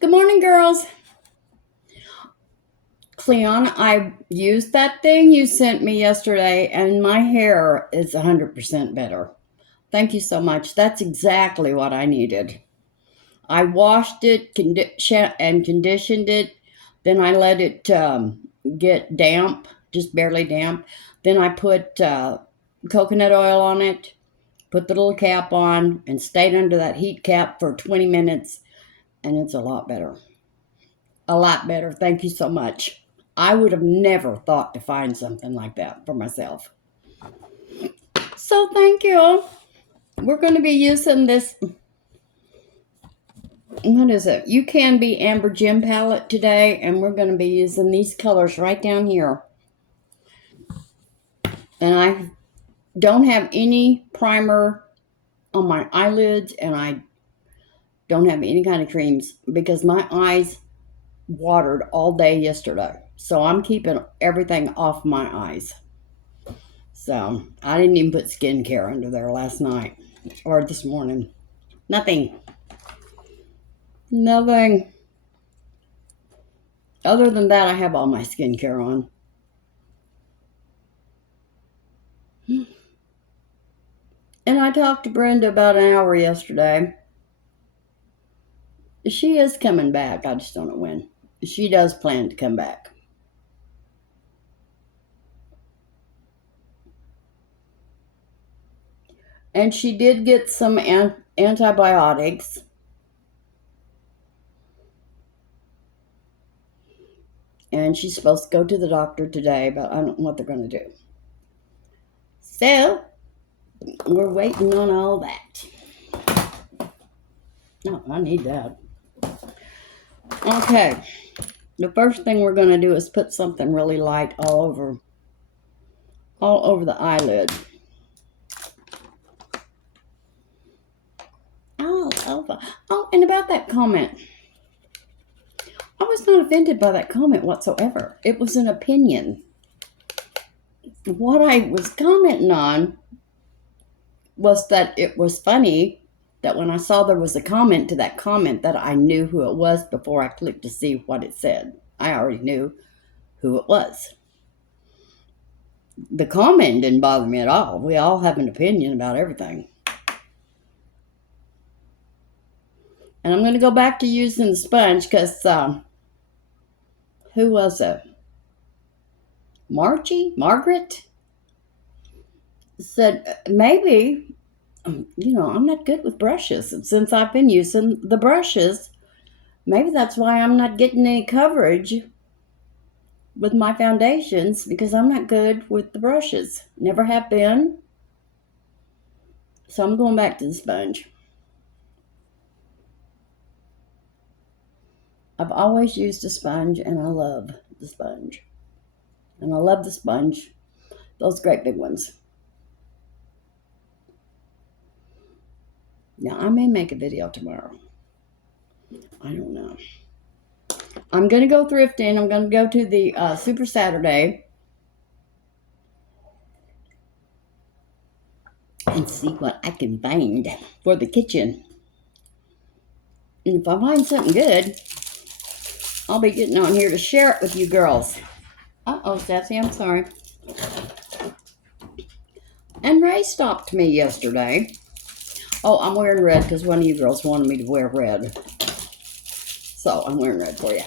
Good morning, girls. Cleon, I used that thing you sent me yesterday, and my hair is 100% better. Thank you so much. That's exactly what I needed. I washed it and conditioned it. Then I let it get damp, just barely damp. Then I put coconut oil on it, put the little cap on, and stayed under that heat cap for 20 minutes, and it's a lot better. A lot better. Thank you so much. I would have never thought to find something like that for myself. So thank you. We're going to be using this, what is it? Ucanbe Amber Gem palette today, and we're going to be using these colors right down here. And I don't have any primer on my eyelids, and I don't have any kind of creams because my eyes watered all day yesterday. So I'm keeping everything off my eyes. So I didn't even put skincare under there last night or this morning. Nothing. Nothing. Other than that, I have all my skincare on. And I talked to Brenda about an hour yesterday. She is coming back. I just don't know when. She does plan to come back. And she did get some antibiotics. And she's supposed to go to the doctor today, but I don't know what they're going to do. So, we're waiting on all that. No, I need that. Okay. The first thing we're going to do is put something really light all over the eyelid. All over. Oh, and about that comment. I was not offended by that comment whatsoever. It was an opinion. What I was commenting on was that it was funny that when I saw there was a comment to that comment that I knew who it was before I clicked to see what it said. I already knew who it was. The comment didn't bother me at all. We all have an opinion about everything. And I'm going to go back to using the sponge because who was it? Margaret said maybe, I'm not good with brushes. And since I've been using the brushes, maybe that's why I'm not getting any coverage with my foundations because I'm not good with the brushes. Never have been. So I'm going back to the sponge. I've always used a sponge and I love the sponge. And I love the sponge, those great big ones. Now, I may make a video tomorrow. I don't know. I'm going to go thrifting. I'm going to go to the Super Saturday and see what I can find for the kitchen. And if I find something good, I'll be getting on here to share it with you girls. Uh-oh, Sassy, I'm sorry. And Ray stopped me yesterday. Oh, I'm wearing red because one of you girls wanted me to wear red. So I'm wearing red for you.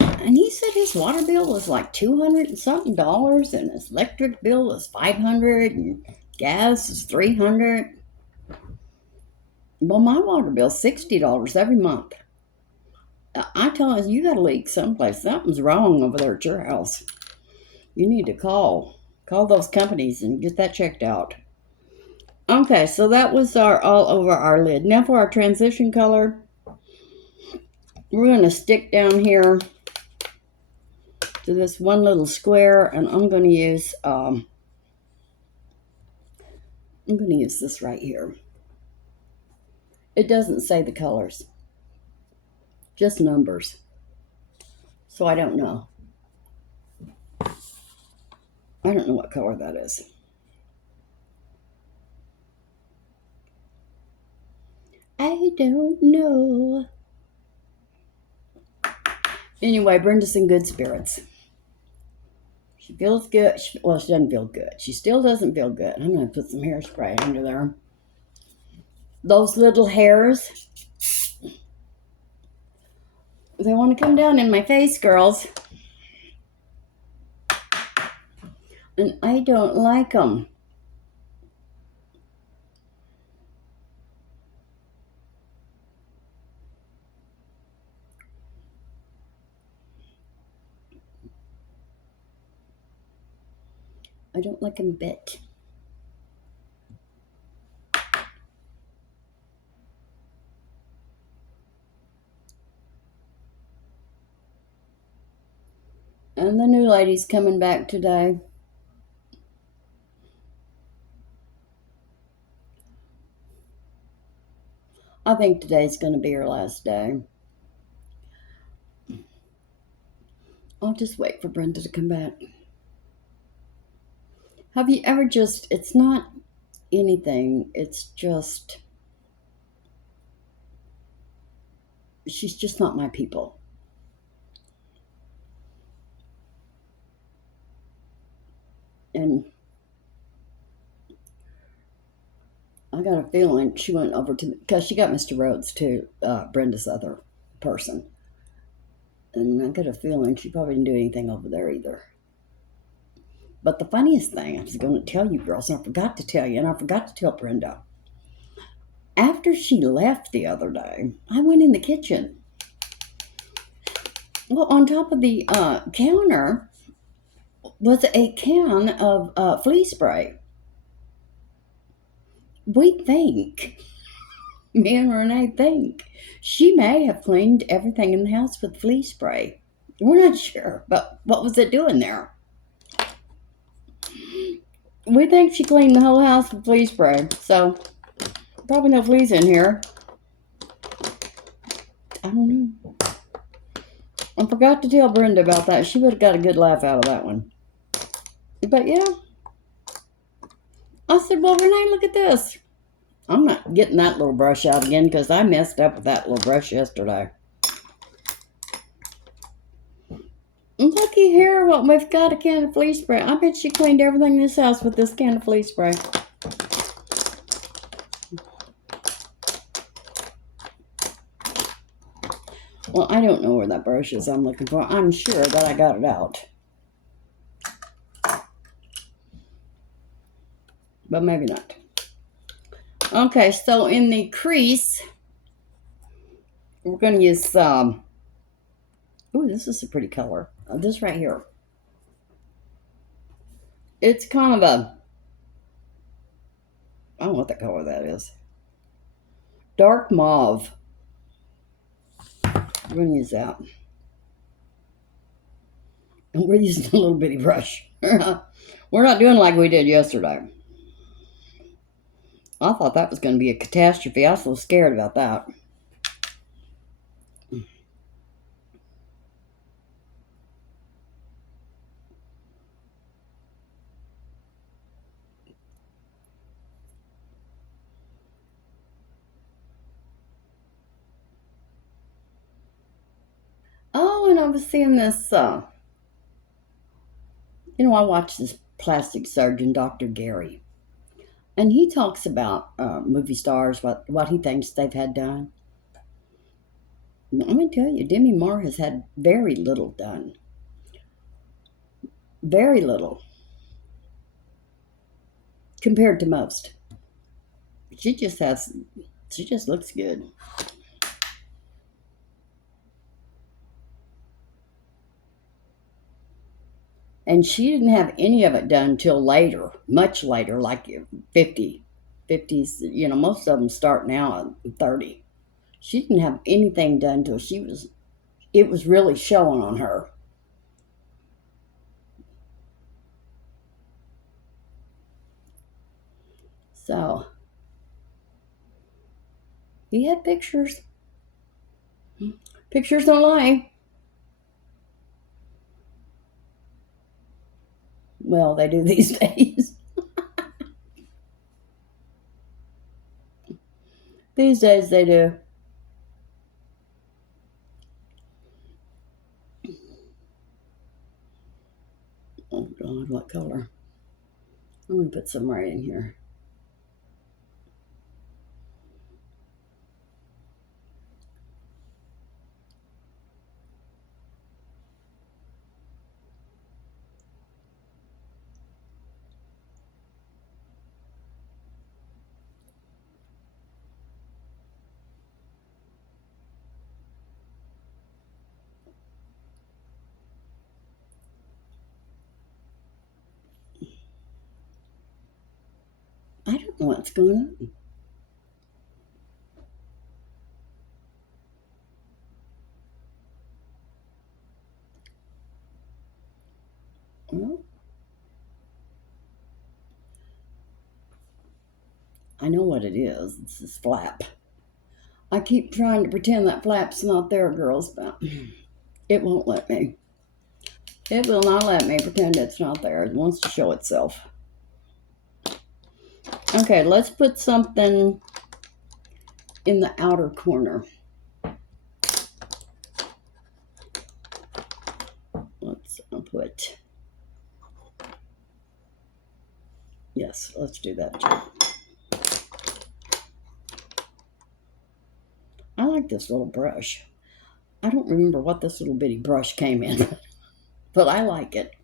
And he said his water bill was like $200 and something, and his electric bill was $500, and gas is $300. Well, my water bill's $60 every month. I told him, you got a leak someplace. Something's wrong over there at your house. You need to call those companies and get that checked out. Okay, so that was our all over our lid. Now for our transition color, we're going to stick down here to this one little square, and I'm going to use this right here. It doesn't say the colors, just numbers. So I don't know. I don't know what color that is. I don't know. Anyway, Brenda's in good spirits. She feels good. Well, she doesn't feel good. She still doesn't feel good. I'm going to put some hairspray under there. Those little hairs, they want to come down in my face, girls. And I don't like them. I don't like them a bit. And the new lady's coming back today. I think today's going to be her last day. I'll just wait for Brenda to come back. Have you ever it's not anything, it's just, she's just not my people. And I got a feeling she went over to, because she got Mr. Rhodes too, Brenda's other person. And I got a feeling she probably didn't do anything over there either. But the funniest thing I was going to tell you girls, and I forgot to tell you, and I forgot to tell Brenda. After she left the other day, I went in the kitchen. Well, on top of the counter was a can of flea spray. We think, me and Renee think, she may have cleaned everything in the house with flea spray. We're not sure, but what was it doing there? We think she cleaned the whole house with flea spray, so probably no fleas in here. I don't know. I forgot to tell Brenda about that. She would have got a good laugh out of that one. But yeah. I said, well, Renee, look at this. I'm not getting that little brush out again because I messed up with that little brush yesterday. And looky here, what we've got, a can of flea spray. I bet she cleaned everything in this house with this can of flea spray. Well, I don't know where that brush is I'm looking for. I'm sure that I got it out. But maybe not. Okay, so in the crease, we're going to use ooh, this is a pretty color. This right here. It's kind of a, I don't know what the color that is. Dark mauve. We're going to use that. And we're using a little bitty brush. We're not doing like we did yesterday. I thought that was going to be a catastrophe. I was so scared about that. Oh, and I was seeing this, I watched this plastic surgeon, Dr. Gary. And he talks about movie stars, what he thinks they've had done. I'm going to tell you, Demi Moore has had very little done. Very little. Compared to most. She just looks good. And she didn't have any of it done till later, much later, like 50, 50s. Most of them start now at 30. She didn't have anything done till it was really showing on her. So, he had pictures. Pictures don't lie. Well, they do these days. These days they do. Oh God, what color? I'm gonna put some right in here. I don't know what's going on. Well, I know what it is. It's this flap. I keep trying to pretend that flap's not there, girls, but it won't let me. It will not let me pretend it's not there. It wants to show itself. Okay, let's put something in the outer corner. Let's put, yes, let's do that too. I like this little brush. I don't remember what this little bitty brush came in, but I like it.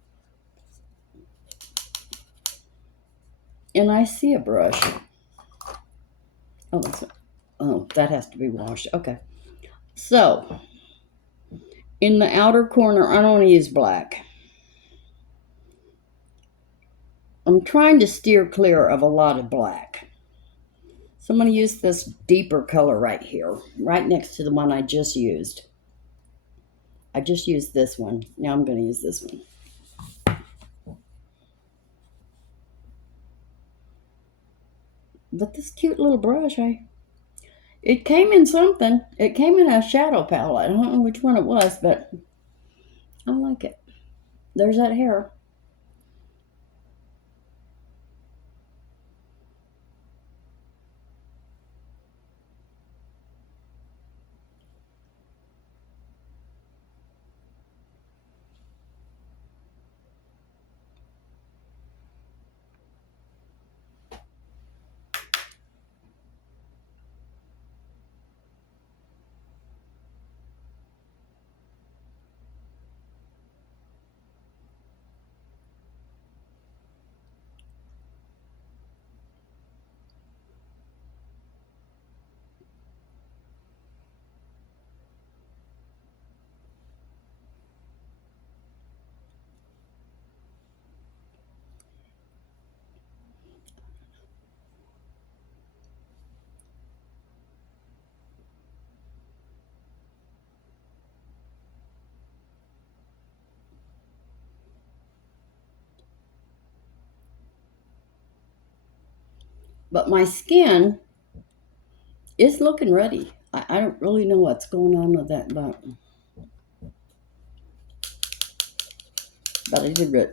And I see a brush. Oh, that has to be washed. Okay. So, in the outer corner, I don't want to use black. I'm trying to steer clear of a lot of black. So I'm going to use this deeper color right here, right next to the one I just used. I just used this one. Now I'm going to use this one. But this cute little brush, it came in something. It came in a shadow palette. I don't know which one it was, but I like it. There's that hair. But my skin is looking ready. I don't really know what's going on with that, but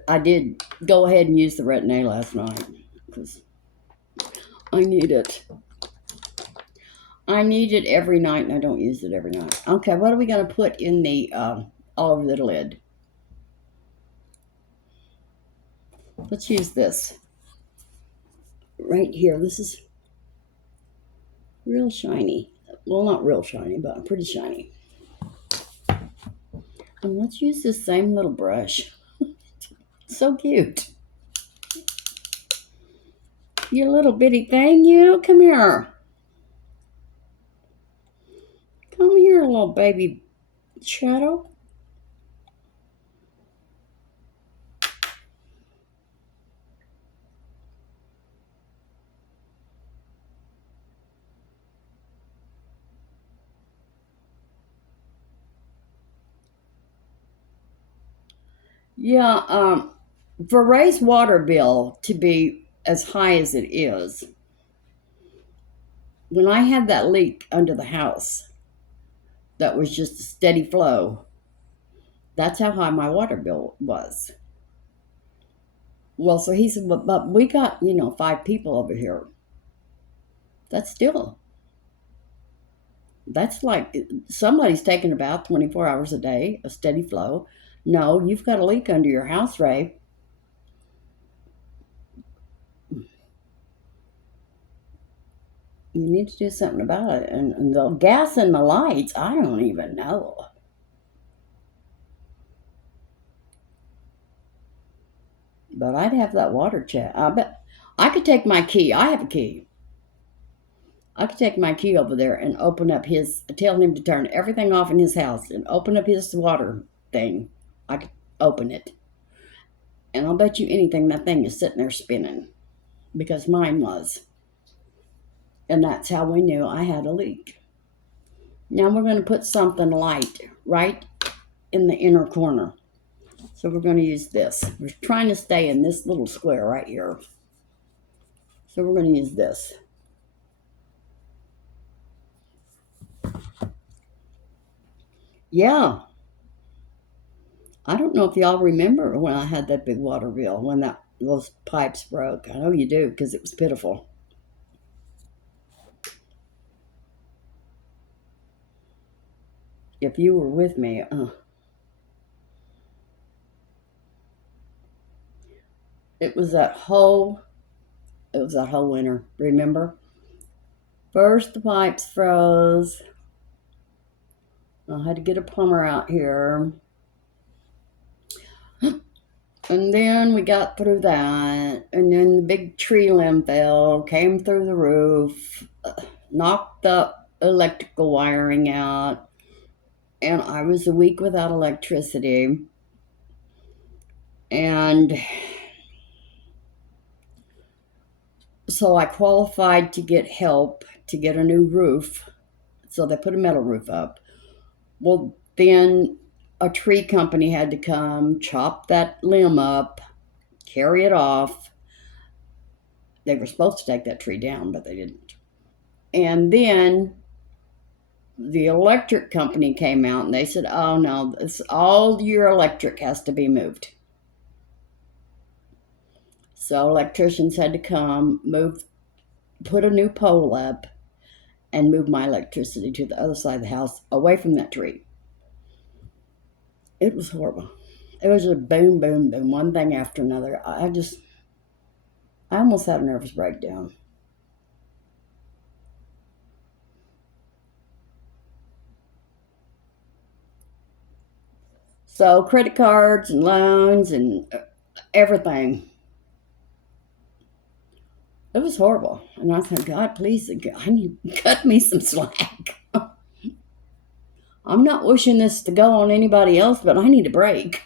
I did go ahead and use the retin-A last night because I need it. I need it every night, and I don't use it every night. Okay, what are we going to put in the all over the lid? Let's use this right here. This is real shiny. Well, not real shiny, but pretty shiny. And let's use this same little brush. So cute. You little bitty thing, you. Come here. Come here, little baby shadow. Yeah, for Ray's water bill to be as high as it is, when I had that leak under the house, that was just a steady flow. That's how high my water bill was. Well, so he said, but we got, 5 people over here. That's still. That's like somebody's taking a bath 24 hours a day, a steady flow. No, you've got a leak under your house, Ray. You need to do something about it. And the gas and the lights, I don't even know. But I'd have that water check. I bet I could take my key. I have a key. I could take my key over there and open up his, tell him to turn everything off in his house and open up his water thing. I could open it. And I'll bet you anything that thing is sitting there spinning because mine was. And that's how we knew I had a leak. Now we're going to put something light right in the inner corner. So we're going to use this. We're trying to stay in this little square right here. So we're going to use this. Yeah. I don't know if y'all remember when I had that big water bill, when those pipes broke. I know you do because it was pitiful. If you were with me, it was that whole winter, remember? First the pipes froze. I had to get a plumber out here. And then we got through that. And then the big tree limb fell, came through the roof, knocked the electrical wiring out. And I was a week without electricity. And so I qualified to get help to get a new roof. So they put a metal roof up. Well, then a tree company had to come, chop that limb up, carry it off. They were supposed to take that tree down, but they didn't. And then the electric company came out and they said, oh no, all your electric has to be moved. So electricians had to come, put a new pole up, and move my electricity to the other side of the house, away from that tree. It was horrible. It was just boom, boom, boom, one thing after another. I almost had a nervous breakdown. So credit cards and loans and everything. It was horrible. And I said, God, please, I need cut me some slack. I'm not wishing this to go on anybody else, but I need a break.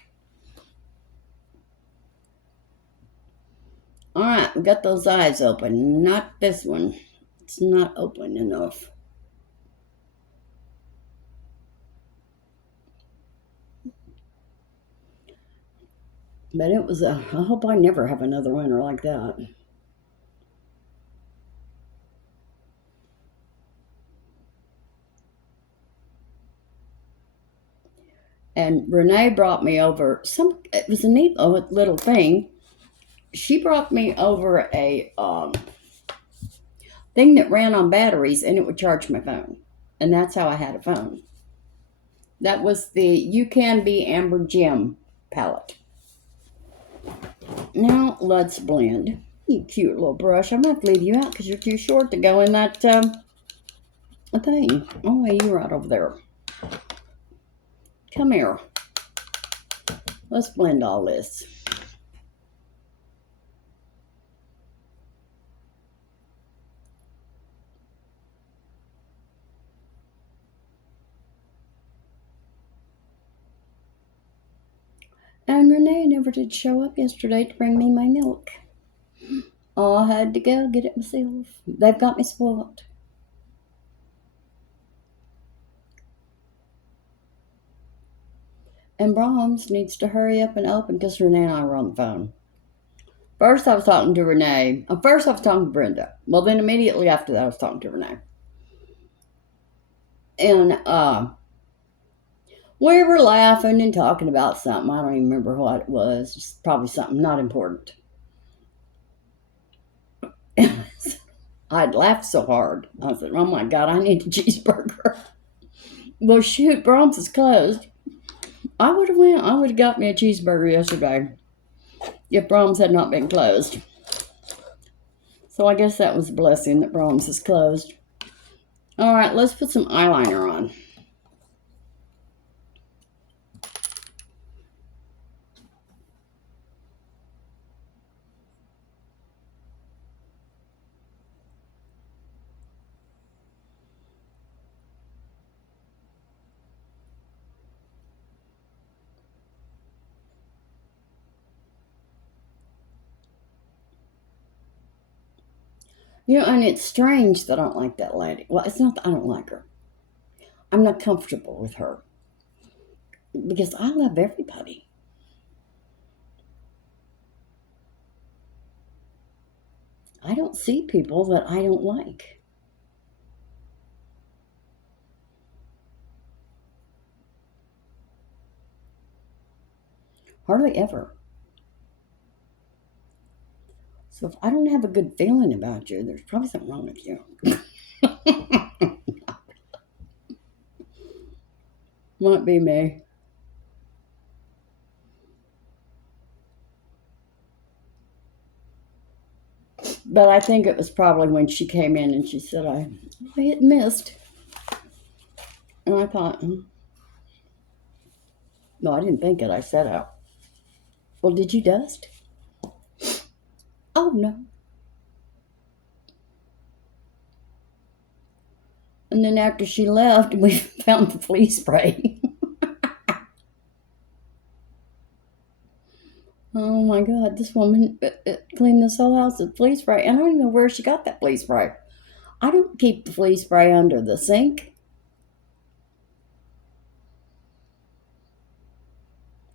All right, we got those eyes open. Not this one. It's not open enough. But it was I hope I never have another winter like that. And Renee brought me over it was a neat little thing. She brought me over a thing that ran on batteries and it would charge my phone. And that's how I had a phone. That was the Ucanbe Amber Gem palette. Now let's blend. You cute little brush. I'm going to have to leave you out because you're too short to go in that thing. Oh, you're right over there. Come here. Let's blend all this. And Renee never did show up yesterday to bring me my milk. I had to go get it myself. They've got me spoiled. And Brahms needs to hurry up and open because Renee and I were on the phone. First, I was talking to Renee. First, I was talking to Brenda. Well, then immediately after that, I was talking to Renee. And we were laughing and talking about something. I don't even remember what it was. Just probably something not important. I'd laughed so hard. I said, oh my God, I need a cheeseburger. Well, shoot, Brahms is closed. I would have went. I would have got me a cheeseburger yesterday if Brahms had not been closed. So I guess that was a blessing that Brahms is closed. All right, let's put some eyeliner on. You know, and it's strange that I don't like that lady. Well, it's not that I don't like her. I'm not comfortable with her because I love everybody. I don't see people that I don't like. Hardly ever. So if I don't have a good feeling about you, there's probably something wrong with you. Might be me. But I think it was probably when she came in and she said, I hit missed. And I thought, no, I didn't think it. I said it. Well, did you dust? Oh, no. And then after she left, we found the flea spray. Oh my God, this woman cleaned this whole house with flea spray. And I don't even know where she got that flea spray. I don't keep the flea spray under the sink.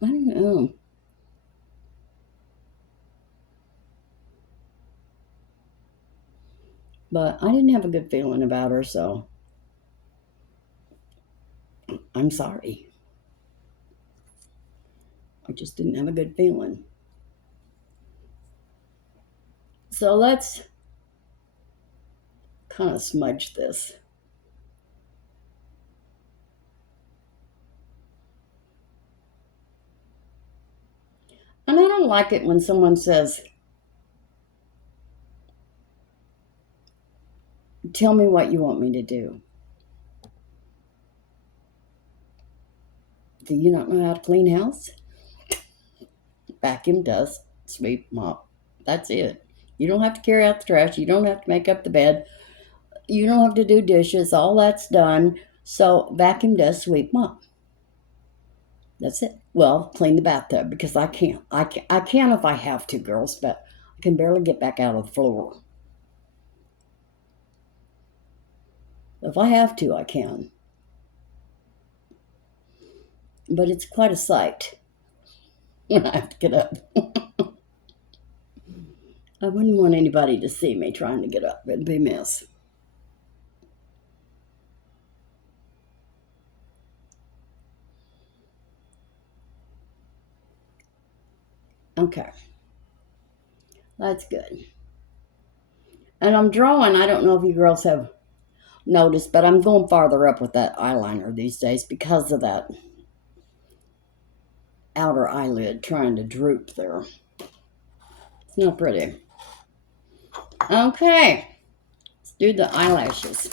I don't know. But I didn't have a good feeling about her, so I'm sorry. I just didn't have a good feeling. So let's kind of smudge this. And I don't like it when someone says, tell me what you want me to do. Do you not know how to clean house? Vacuum, dust, sweep, mop. That's it. You don't have to carry out the trash. You don't have to make up the bed. You don't have to do dishes. All that's done. So vacuum, dust, sweep, mop. That's it. Well, clean the bathtub because I can't. I can if I have to, girls, but I can barely get back out of the floor. If I have to, I can. But it's quite a sight when I have to get up. I wouldn't want anybody to see me trying to get up. It'd be a mess. Okay. That's good. And I'm drawing, I don't know if you girls have noticed, but I'm going farther up with that eyeliner these days because of that outer eyelid trying to droop there. It's not pretty. Okay. Let's do the eyelashes.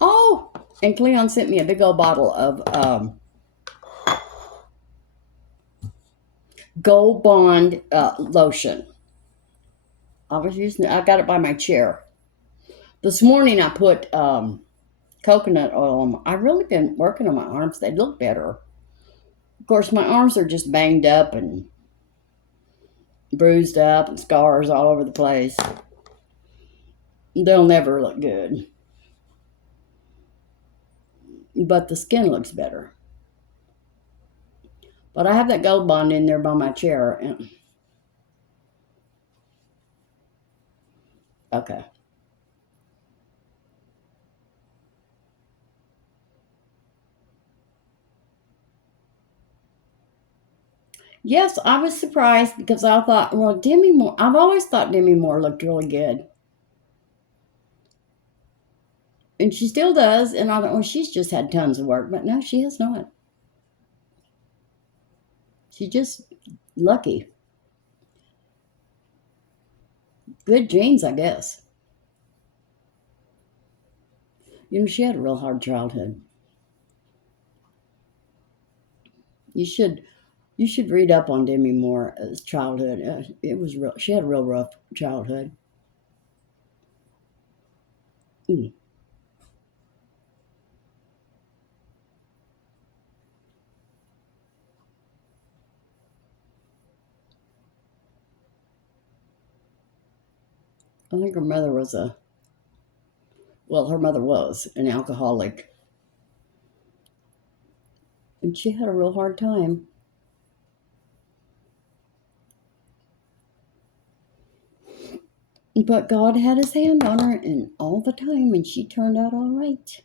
Oh, and Cleon sent me a big old bottle of Gold Bond lotion. I got it by my chair. This morning I put coconut oil on. I've really been working on my arms. They look better. Of course, my arms are just banged up and bruised up and scars all over the place. They'll never look good. But the skin looks better. But I have that Gold Bond in there by my chair. And okay. Yes, I was surprised because I thought, well, Demi Moore, I've always thought Demi Moore looked really good. And she still does. And I thought, well, she's just had tons of work. But no, she has not. She's just lucky. Good genes, I guess. She had a real hard childhood. You should you should read up on Demi Moore's childhood. It was real. She had a real rough childhood. Mm. I think her mother was her mother was an alcoholic, and she had a real hard time. But God had his hand on her and all the time, and she turned out all right.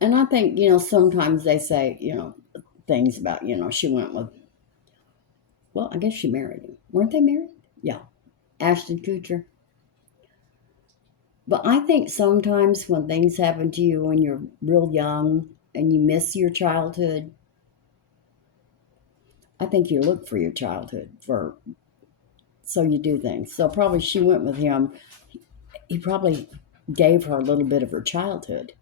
And I think, sometimes they say, things about, she went with, well, I guess she married him. Weren't they married? Yeah. Ashton Kutcher. But I think sometimes when things happen to you when you're real young and you miss your childhood, I think you look for your childhood so you do things. So probably she went with him. He probably gave her a little bit of her childhood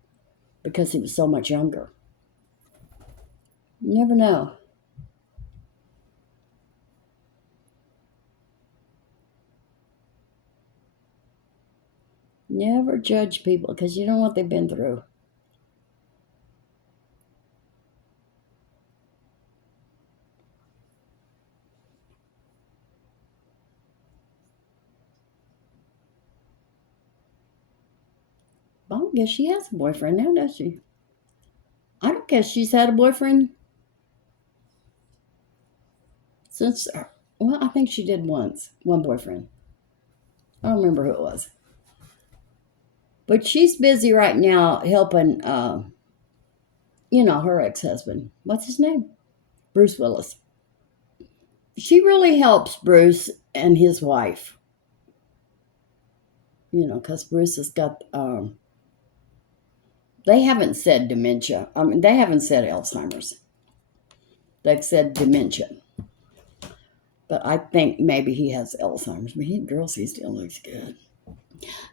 because he was so much younger. You never know. Never judge people because you don't know what they've been through. I don't guess she has a boyfriend now, does she? I don't guess she's had a boyfriend since, well, I think she did once. One boyfriend. I don't remember who it was. But she's busy right now helping, her ex husband. What's his name? Bruce Willis. She really helps Bruce and his wife, because Bruce has got, they haven't said dementia. I mean, they haven't said Alzheimer's. They've said dementia. But I think maybe he has Alzheimer's. But girls, he still looks good.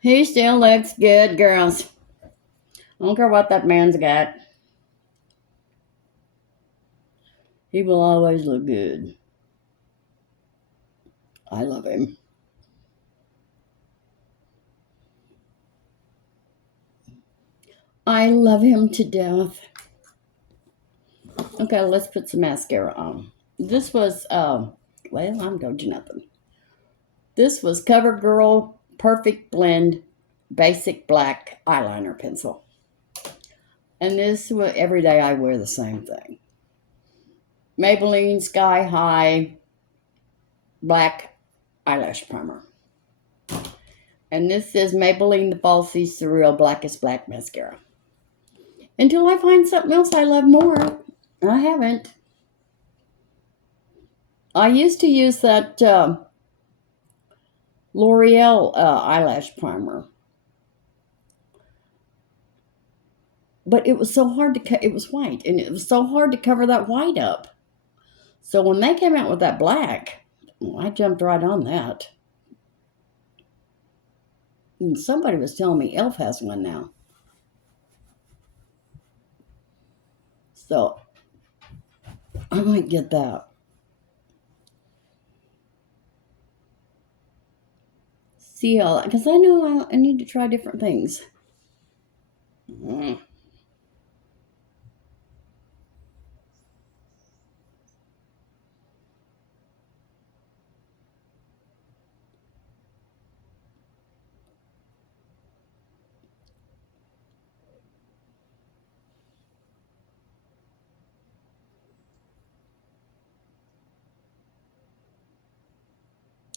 He still looks good, girls. I don't care what that man's got. He will always look good. I love him. I love him to death. Okay, let's put some mascara on. This was, I'm going to nothing. This was Covergirl Perfect Blend Basic Black Eyeliner Pencil. And every day I wear the same thing. Maybelline Sky High Black Eyelash Primer. And this is Maybelline the Falsies Surreal Blackest Black Mascara. Until I find something else I love more. I haven't. I used to use that L'Oreal eyelash primer. But it was so hard to it was white, and it was so hard to cover that white up. So when they came out with that black, I jumped right on that. And somebody was telling me Elf has one now. So I might get that. See how, because I know I need to try different things. Mm.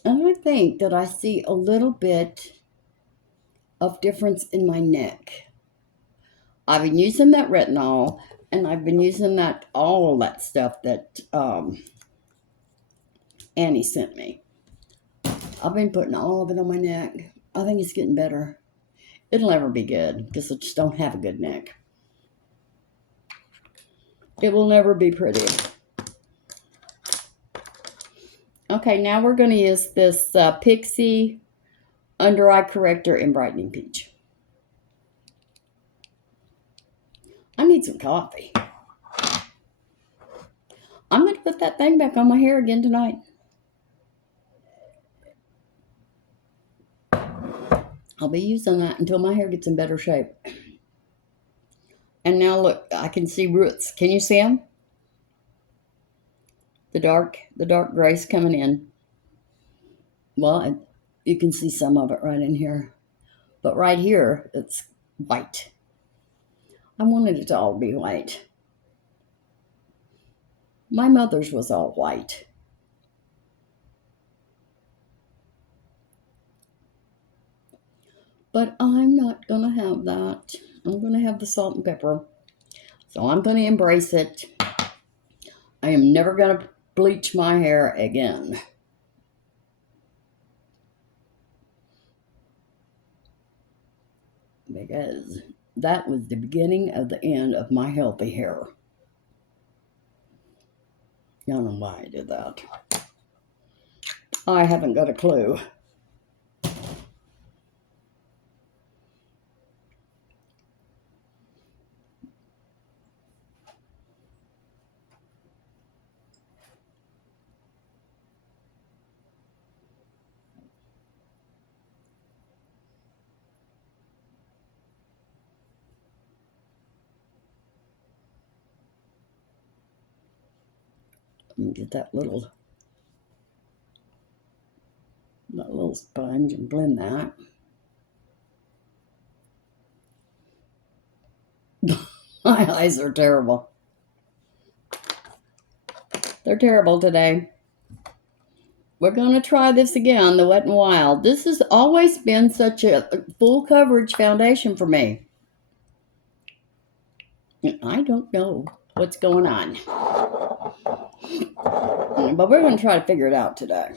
And I think that I see a little bit of difference in my neck. I've been using that retinol, and I've been using that all that stuff that Annie sent me. I've been putting all of it on my neck. I think it's getting better. It'll never be good because I just don't have a good neck. It will never be pretty. Okay, now we're going to use this Pixi Under Eye Corrector in Brightening Peach. I need some coffee. I'm going to put that thing back on my hair again tonight. I'll be using that until my hair gets in better shape. And now look, I can see roots. Can you see them? The dark gray's coming in. Well, you can see some of it right in here. But right here, it's white. I wanted it to all be white. My mother's was all white. But I'm not going to have that. I'm going to have the salt and pepper. So I'm going to embrace it. I am never going to bleach my hair again. Because that was the beginning of the end of my healthy hair. I don't know why I did that. I haven't got a clue. Let me get that little sponge and blend that. My eyes are terrible. They're terrible today. We're going to try this again, the Wet n Wild. This has always been such a full coverage foundation for me. And I don't know what's going on. But we're going to try to figure it out today.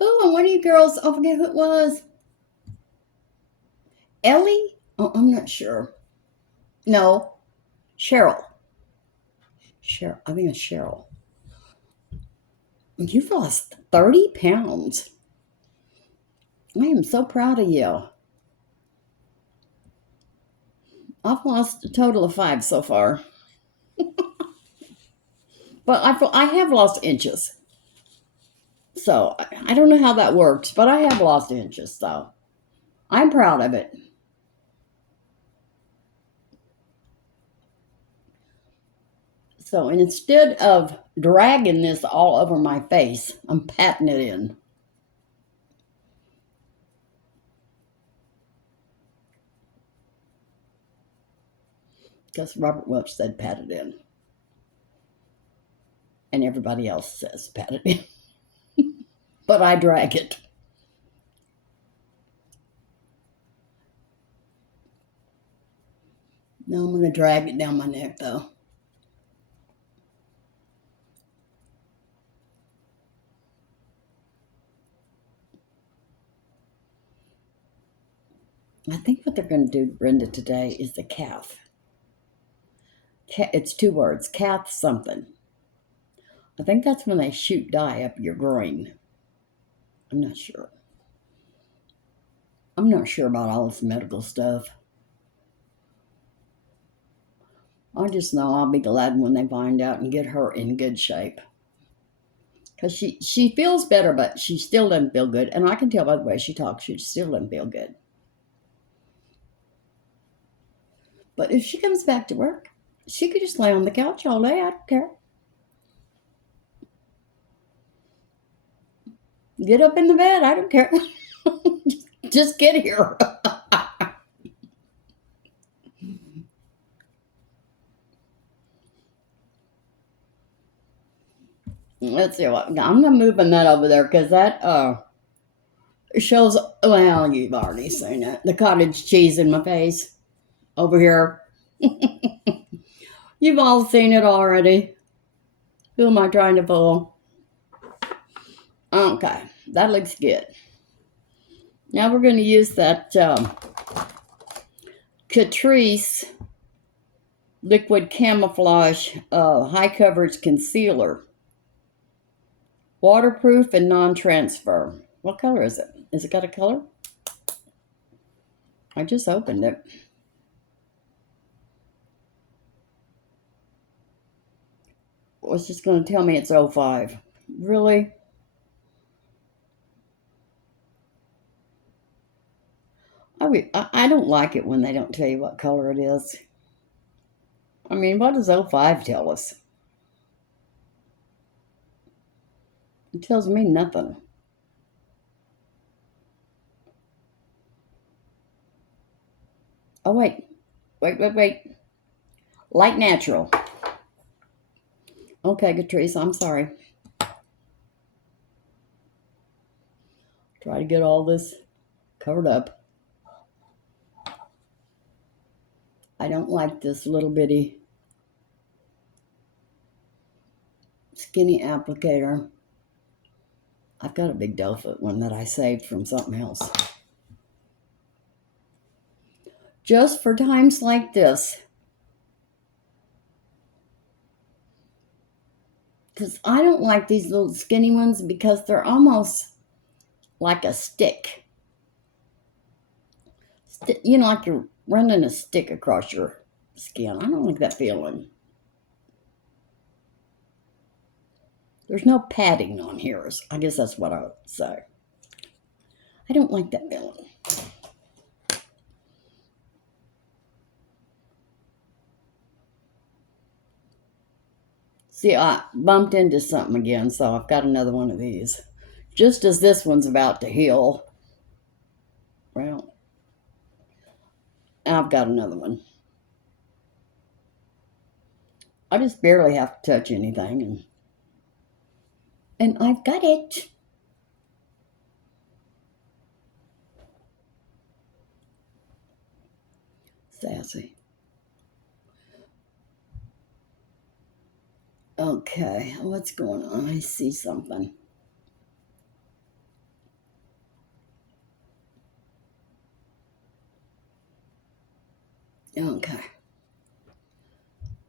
Oh, and one of you girls, I forget who it was. Ellie? Oh, I'm not sure. No, Cheryl. I think it's Cheryl. You've lost 30 pounds. I am so proud of you. I've lost a total of 5 so far. But I have lost inches. So I don't know how that works, but I have lost inches, so I'm proud of it. So instead of dragging this all over my face, I'm patting it in. Because Robert Welch said pat it in. And everybody else says pat it in. But I drag it. Now I'm going to drag it down my neck, though. I think what they're going to do, Brenda, today is the calf. It's 2 words, calf something. I think that's when they shoot dye up your groin. I'm not sure. I'm not sure about all this medical stuff. I just know I'll be glad when they find out and get her in good shape. Because she feels better, but she still doesn't feel good. And I can tell by the way she talks, she still doesn't feel good. But if she comes back to work, she could just lay on the couch all day. I don't care. Get up in the bed. I don't care. Just get here. Let's see what I'm moving that over there because that shows. Well, you've already seen it. The cottage cheese in my face over here. You've all seen it already. Who am I trying to fool? Okay, that looks good. Now we're going to use that Catrice Liquid Camouflage High Coverage Concealer. Waterproof and non-transfer. What color is it? Is it got a color? I just opened it. It's just going to tell me it's 05. Really? I don't like it when they don't tell you what color it is. I mean, what does 05 tell us? It tells me nothing. Oh, wait. Wait. Light natural. Okay, Catrice, I'm sorry. Try to get all this covered up. I don't like this little bitty skinny applicator. I've got a big doe foot one that I saved from something else. Just for times like this. Because I don't like these little skinny ones because they're almost like a stick. You know, like you're running a stick across your skin. I don't like that feeling. There's no padding on here. I guess that's what I would say. I don't like that feeling. See, I bumped into something again, so I've got another one of these. Just as this one's about to heal. Well, I've got another one. I just barely have to touch anything. And I've got it. Sassy. Okay, what's going on? I see something. Okay.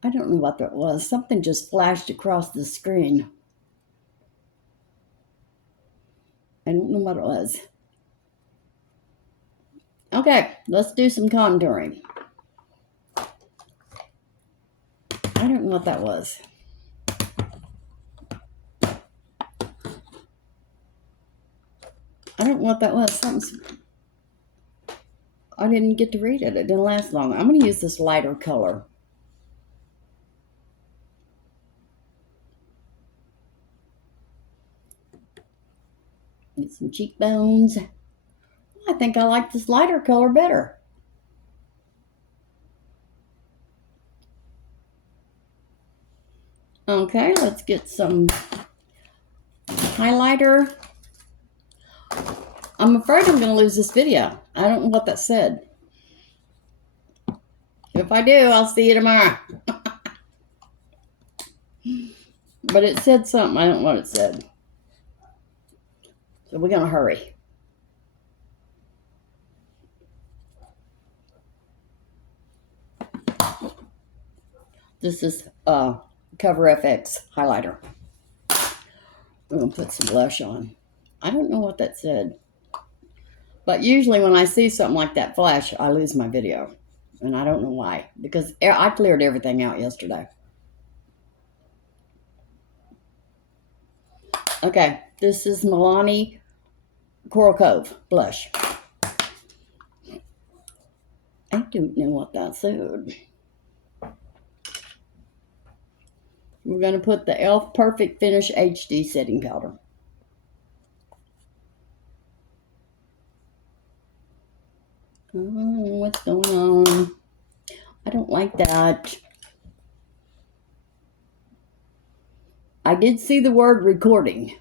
I don't know what that was. Something just flashed across the screen. I don't know what it was. Okay, let's do some contouring. I don't know what that was. I don't know what that was. I didn't get to read it. It didn't last long. I'm going to use this lighter color. Get some cheekbones. I think I like this lighter color better. Okay, let's get some highlighter. I'm afraid I'm going to lose this video. I don't know what that said. If I do, I'll see you tomorrow. But it said something. I don't know what it said. So we're going to hurry. This is Cover FX highlighter. I'm going to put some blush on. I don't know what that said. But usually when I see something like that flash, I lose my video. And I don't know why. Because I cleared everything out yesterday. Okay, this is Milani Coral Cove blush. I don't know what that said. We're going to put the e.l.f. Perfect Finish HD setting powder. What's going on? I don't like that. I did see the word recording.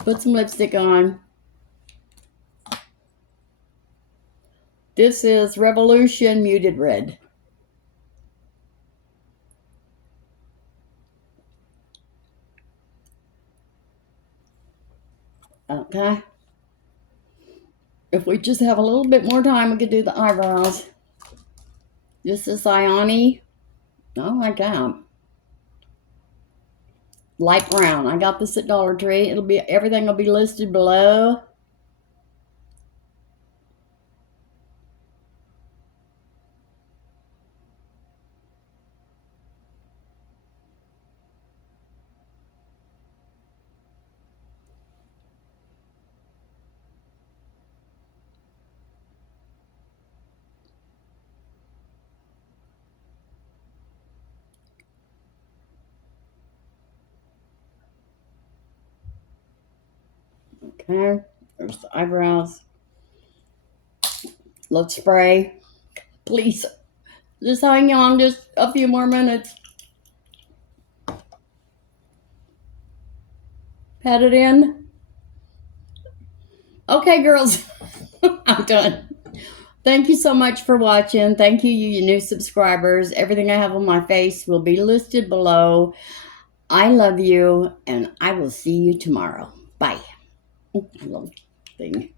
Put some lipstick on. This is Revolution Muted Red. Okay. If we just have a little bit more time, we could do the eyebrows. This is Ioni. I like that. Light brown. I got this at Dollar Tree. Everything will be listed below. Okay, there's the eyebrows. Let's spray. Please, just hang on just a few more minutes. Pat it in. Okay, girls, I'm done. Thank you so much for watching. Thank you, you new subscribers. Everything I have on my face will be listed below. I love you, and I will see you tomorrow. Bye. Little thing.